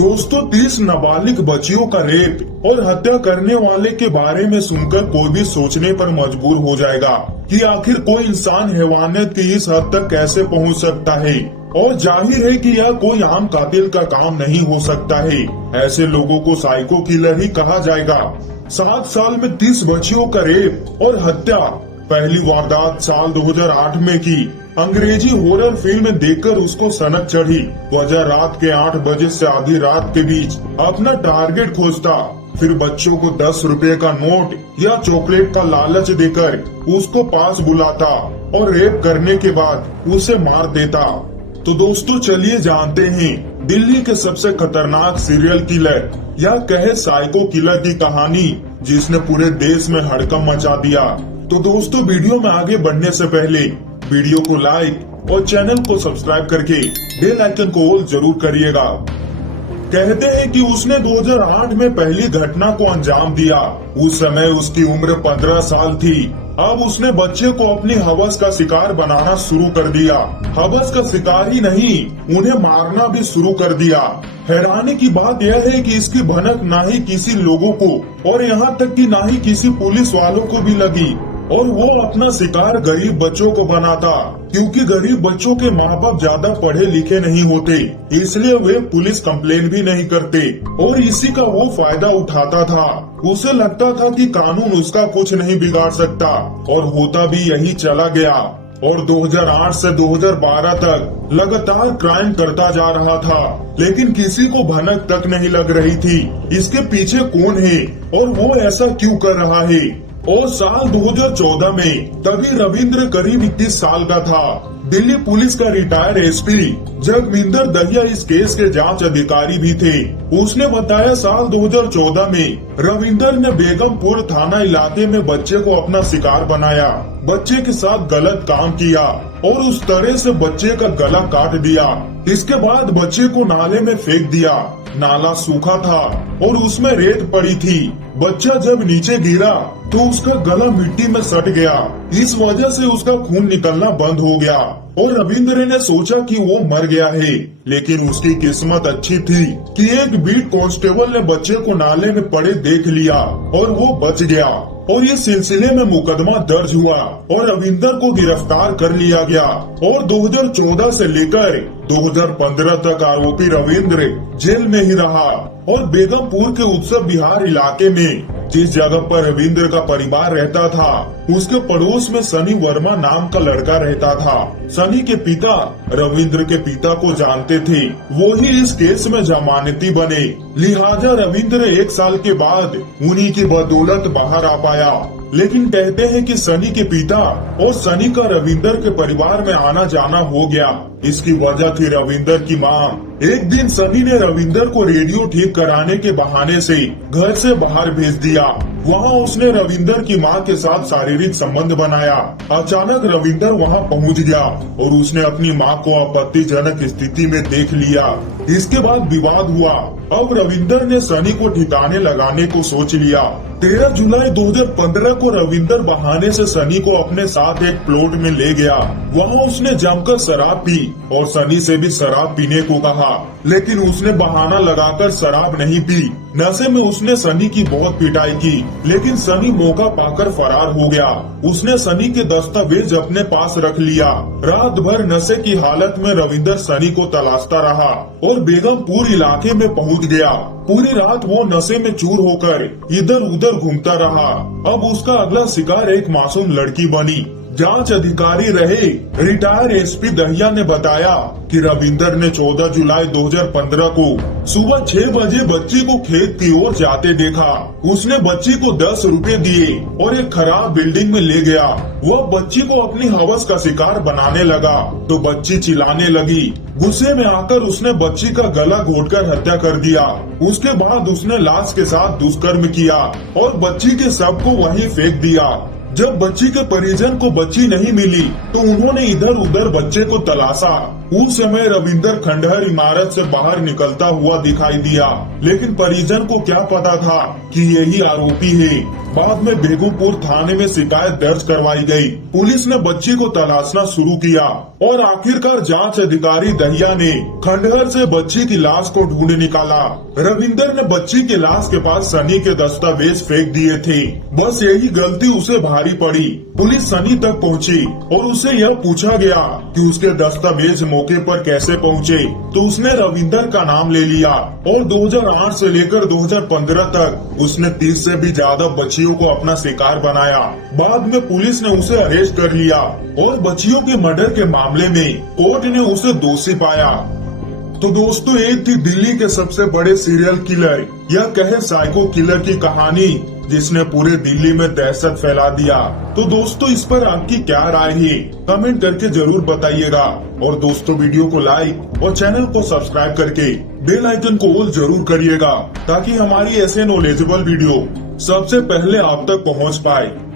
दोस्तों 30 नाबालिग बच्चियों का रेप और हत्या करने वाले के बारे में सुनकर कोई भी सोचने पर मजबूर हो जाएगा कि आखिर कोई इंसान हैवानियत की इस हद तक कैसे पहुंच सकता है। और जाहिर है कि यह कोई आम कातिल का काम नहीं हो सकता है। ऐसे लोगों को साइको किलर ही कहा जाएगा। 7 साल में 30 बच्चियों का रेप और हत्या। पहली वारदात साल 2008 में की। अंग्रेजी हॉरर फिल्म देखकर उसको सनक चढ़ी। वजह रात के 8 बजे से आधी रात के बीच अपना टारगेट खोजता, फिर बच्चों को 10 रुपए का नोट या चॉकलेट का लालच देकर उसको पास बुलाता और रेप करने के बाद उसे मार देता। तो दोस्तों चलिए जानते हैं दिल्ली के सबसे खतरनाक सीरियल किलर या कहे साइको किलर की कहानी, जिसने पूरे देश में हड़कंप मचा दिया। तो दोस्तों वीडियो में आगे बढ़ने से पहले वीडियो को लाइक और चैनल को सब्सक्राइब करके बेल आइकन को ऑल जरूर करिएगा। कहते हैं कि उसने 2008 में पहली घटना को अंजाम दिया। उस समय उसकी उम्र 15 साल थी। अब उसने बच्चे को अपनी हवस का शिकार बनाना शुरू कर दिया। हवस का शिकार ही नहीं, उन्हें मारना भी शुरू कर दिया। हैरानी की बात यह है कि इसकी भनक ना ही किसी लोगों को और यहाँ तक कि ना ही किसी पुलिस वालों को भी लगी। और वो अपना शिकार गरीब बच्चों को बनाता, क्योंकि गरीब बच्चों के माँ बाप ज्यादा पढ़े लिखे नहीं होते, इसलिए वे पुलिस कंप्लेन भी नहीं करते और इसी का वो फायदा उठाता था। उसे लगता था कि कानून उसका कुछ नहीं बिगाड़ सकता और होता भी यही चला गया। और 2008 से 2012 तक लगातार क्राइम करता जा रहा था, लेकिन किसी को भनक तक नहीं लग रही थी इसके पीछे कौन है और वो ऐसा क्यों कर रहा है। और साल 2014 में तभी रविंद्र करीब 21 साल का था। दिल्ली पुलिस का रिटायर्ड एसपी जगविंदर दहिया इस केस के जांच अधिकारी भी थे। उसने बताया साल 2014 में रविंदर ने बेगमपुर थाना इलाके में बच्चे को अपना शिकार बनाया, बच्चे के साथ गलत काम किया और उस तरह से बच्चे का गला काट दिया। इसके बाद बच्चे को नाले में फेंक दिया। नाला सूखा था और उसमें रेत पड़ी थी। बच्चा जब नीचे गिरा तो उसका गला मिट्टी में सट गया। इस वजह से उसका खून निकलना बंद हो गया और रविंद्र ने सोचा कि वो मर गया है, लेकिन उसकी किस्मत अच्छी थी कि एक बीट कांस्टेबल ने बच्चे को नाले में पड़े देख लिया और वो बच गया। और इस सिलसिले में मुकदमा दर्ज हुआ और रविंदर को गिरफ्तार कर लिया गया। और 2014 से लेकर 2015 तक आरोपी रविंद्र जेल में ही रहा। और बेगमपुर के उत्सव विहार इलाके में जिस जगह पर रविंद्र का परिवार रहता था, उसके पड़ोस में सनी वर्मा नाम का लड़का रहता था। सनी के पिता रविंद्र के पिता को जानते थे, वो ही इस केस में जमानती बने। लिहाजा रविंद्र 1 साल के बाद उन्हीं की बदौलत बाहर आ पाया। लेकिन कहते हैं कि सनी के पिता और सनी का रविंदर के परिवार में आना जाना हो गया। इसकी वजह थी रविंदर की मां। एक दिन सनी ने रविंदर को रेडियो ठीक कराने के बहाने से घर से बाहर भेज दिया। वहां उसने रविंदर की मां के साथ शारीरिक संबंध बनाया। अचानक रविंदर वहां पहुंच गया और उसने अपनी मां को आपत्तिजनक स्थिति में देख लिया। इसके बाद विवाद हुआ। अब रविंदर ने सनी को ठिकाने लगाने को सोच लिया। 13 जुलाई 2015 को रविंदर बहाने से सनी को अपने साथ एक प्लॉट में ले गया। वहां उसने जमकर शराब पी और सनी से भी शराब पीने को कहा, लेकिन उसने बहाना लगाकर शराब नहीं पी। नशे में उसने सनी की बहुत पिटाई की, लेकिन सनी मौका पाकर फरार हो गया। उसने सनी के दस्तावेज अपने पास रख लिया। रात भर नशे की हालत में रविंदर सनी को तलाशता रहा और बेगमपुर इलाके में पहुंच गया। पूरी रात वो नशे में चूर होकर इधर उधर घूमता रहा। अब उसका अगला शिकार एक मासूम लड़की बनी। जांच अधिकारी रहे रिटायर्ड एसपी दहिया ने बताया कि रविंदर ने 14 जुलाई 2015 को सुबह 6 बजे बच्ची को खेत की ओर जाते देखा। उसने बच्ची को 10 रुपए दिए और एक खराब बिल्डिंग में ले गया। वह बच्ची को अपनी हवस का शिकार बनाने लगा तो बच्ची चिल्लाने लगी। गुस्से में आकर उसने बच्ची का गला घोटकर हत्या कर दिया। उसके बाद उसने लाश के साथ दुष्कर्म किया और बच्ची के शव को वहीं फेंक दिया। जब बच्ची के परिजन को बच्ची नहीं मिली तो उन्होंने इधर उधर बच्चे को तलाशा उस समय रविंदर खंडहर इमारत से बाहर निकलता हुआ दिखाई दिया, लेकिन परिजन को क्या पता था कि यही आरोपी है। बाद में बेगमपुर थाने में शिकायत दर्ज करवाई गई। पुलिस ने बच्ची को तलाशना शुरू किया और आखिरकार जांच अधिकारी दहिया ने खंडहर से बच्ची की लाश को ढूंढ निकाला। रविंदर ने बच्ची की लाश के पास सनी के दस्तावेज फेंक दिए थे। बस यही गलती उसे भारी पड़ी। पुलिस सनी तक पहुंची और उसे यह पूछा गया कि उसके दस्तावेज मौके पर कैसे पहुंचे, तो उसने रविंदर का नाम ले लिया और 2008 से लेकर 2015 तक उसने 30 से भी ज्यादा बच्चियों को अपना शिकार बनाया। बाद में पुलिस ने उसे अरेस्ट कर लिया और बच्चियों के मर्डर के मामले में कोर्ट ने उसे दोषी पाया। तो दोस्तों, एक थी दिल्ली के सबसे बड़े सीरियल किलर, यह कहे साइको किलर की कहानी जिसने पूरे दिल्ली में दहशत फैला दिया। तो दोस्तों, इस पर आपकी क्या राय है, कमेंट करके जरूर बताइएगा। और दोस्तों, वीडियो को लाइक और चैनल को सब्सक्राइब करके बेल आइकन को ऑल जरूर करिएगा, ताकि हमारी ऐसे नॉलेजेबल वीडियो सबसे पहले आप तक पहुंच पाए।